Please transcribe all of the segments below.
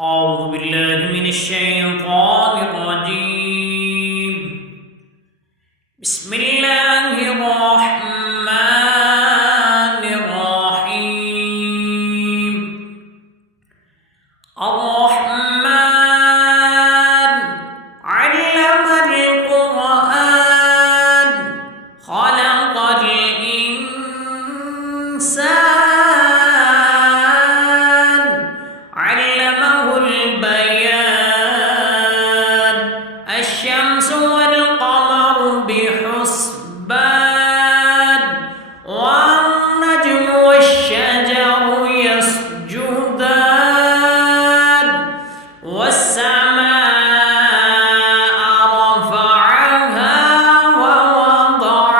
أعوذ بالله من الشيطان الرجيم. بسم الله الرحمن الرحيم. الرحمن علم القرآن خلق الإنسان علمه البيان الشمس والقمر بحسبان والنجم والشجر يسجدان والسماء رفعها ووضع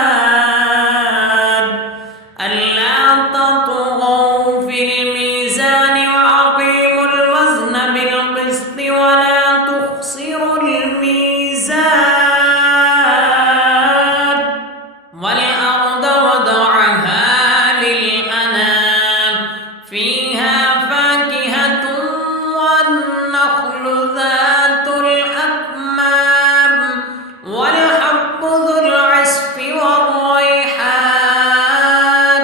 الميزان ألا تطغوا في الميزان وأقيموا الوزن بالقسط ولا تخسروا الميزان والأرض وضعها للأنام فيها فاكهة والنخل ذات الأكمام والحب ذو العصف والريحان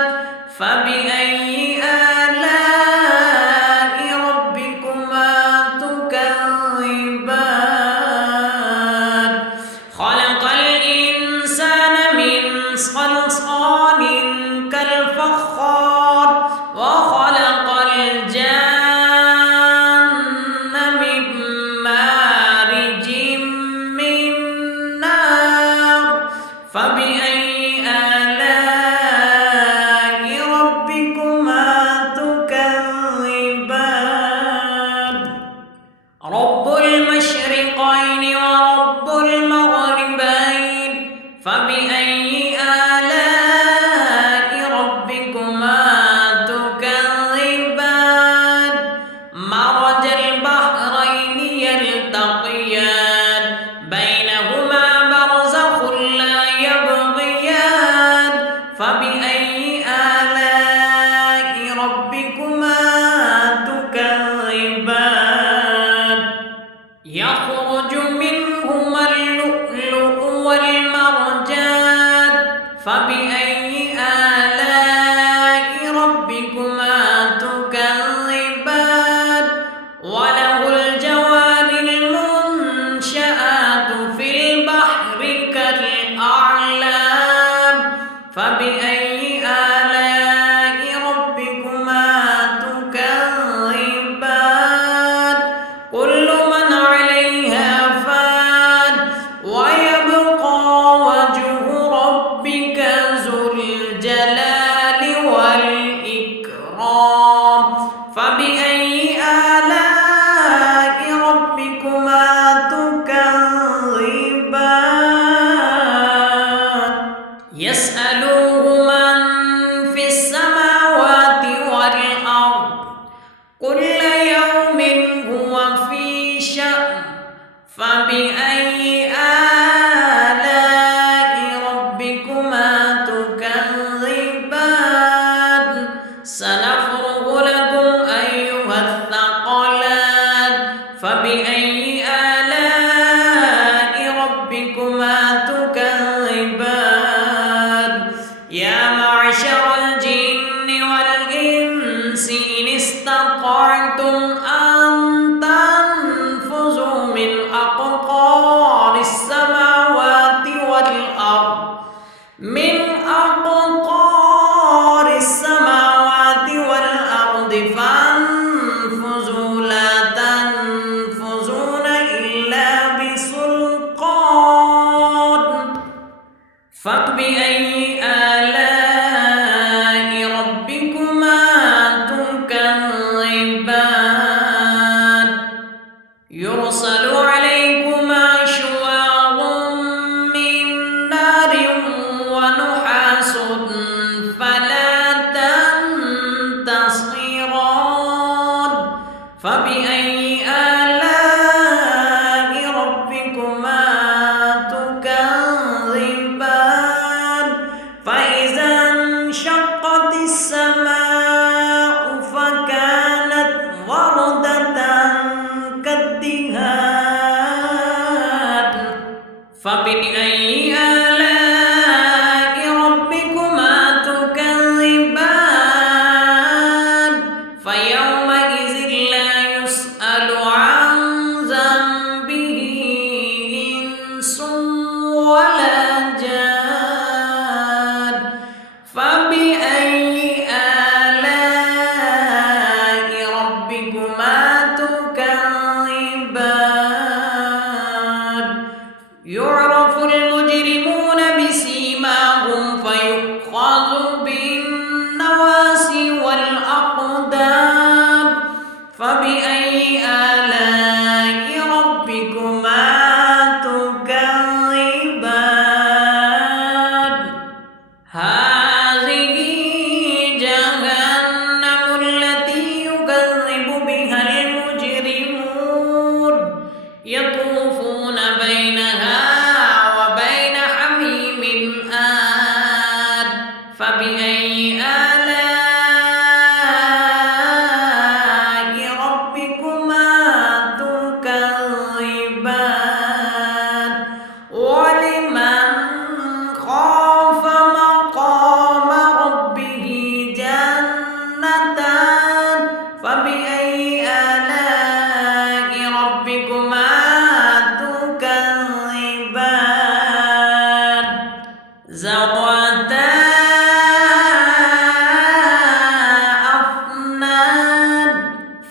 فبأي آلاء ربكما تكذبان خلق الإنسان من صلصال كالفخار وخلق الجان من مارج من نار فبأي آلاء ربكما تكذبان رب المشرقين ورب المغربين فبأي آلاء ربكما تكذبان مرج البحرين يلتقيان بينهما برزخ لا يبغيان فبأي آلاء ربكما تكذبان يخرج منهما اللؤلؤ والمرجان فبأي آلاء ربكما تكذبان وله الجوار المنشآت في البحر كالأعلام فبأي آلاء ربكما تكذبان كل من عليها فان ويبقى وجه ربك ذو الجلال والإكرام فبأي آلاء ربكما تكذبان يسأله من في السماوات والأرض كل يوم هو في شأن فبأي آلاء ربكما تكذبان سنفرغ لكم أيها الثقلان فبأي آلاء ربكما تكذبان يا معشر الجن والإنس إن استطعتم أن تنفذوا من أقطار السماوات والأرض فانفذوا لا تنفذون إلا بسلطان فبأي آلاء ربكما تكذبان يرسل عليكما شواظ من نار ونحاس فلا تنتصران فبأي آلاء ربكما تكذبان فإذا انشقت السماء فكانت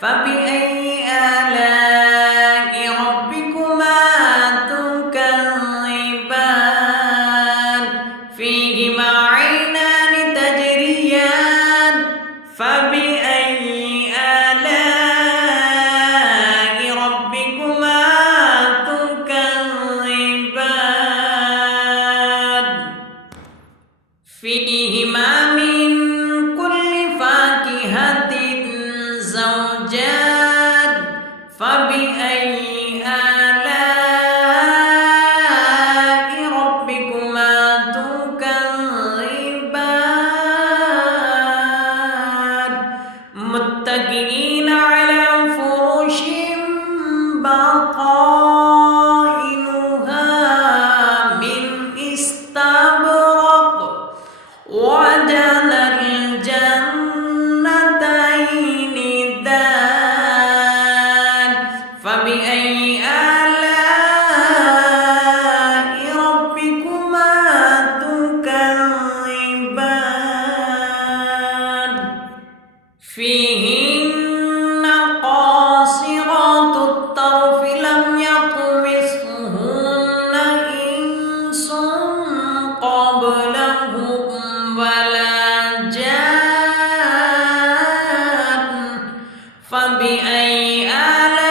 فبأي آلاء ربكما تكذبان فيهما عينان تجريان فبأي آلاء ربكما تكذبان فيهما من كل فاكهة زوجان فبأي آلاء ربكما تكذبان متكئين على فرش بطائنها من استبرق وجنى الجنتين دان فبأي آلاء ربكما تكذبان فيهن قاصرات الطرف لم يطمثهن إنس قبلهم ولا جان فبأي آلاء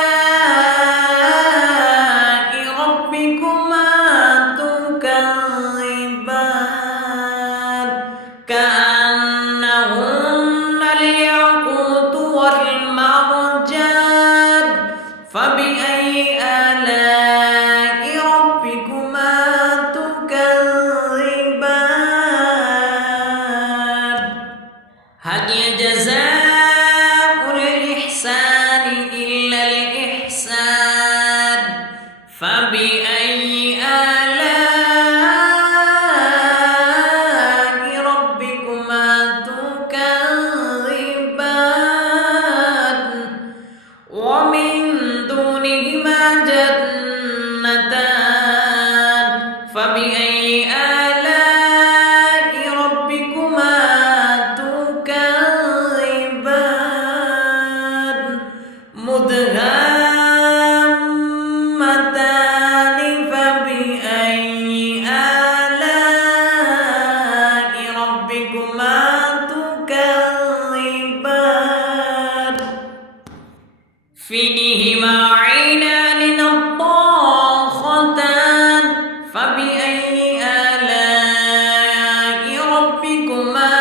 ربكما تكذبان كأنهن الياقوت والمرجان فبأي آلاء ربكما تكذبان هل جزاء الإحسان إلا الإحسان فبأي آلاء ربكما تكذبان ومن دونهما جنتان فبأي آلاء ربكما تكذبان مدهامتان فبأي آلاء ربكما تكذبان فيهما عينان نضاختان فبأي آلاء ربكما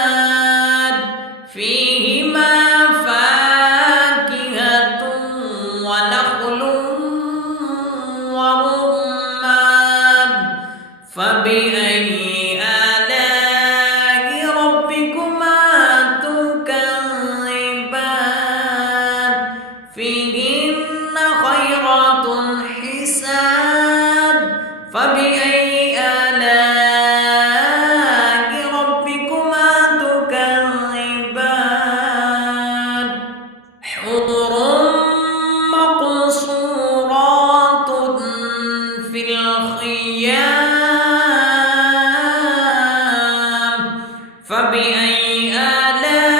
تكذبان فيهما فاكهة ونخل ورمان فبأي آلاء ربكما تكذبان فيهن خيرات حسان فبأي آلاء ربكما تكذبان حور مقصورات في الخيام فبأي آلاء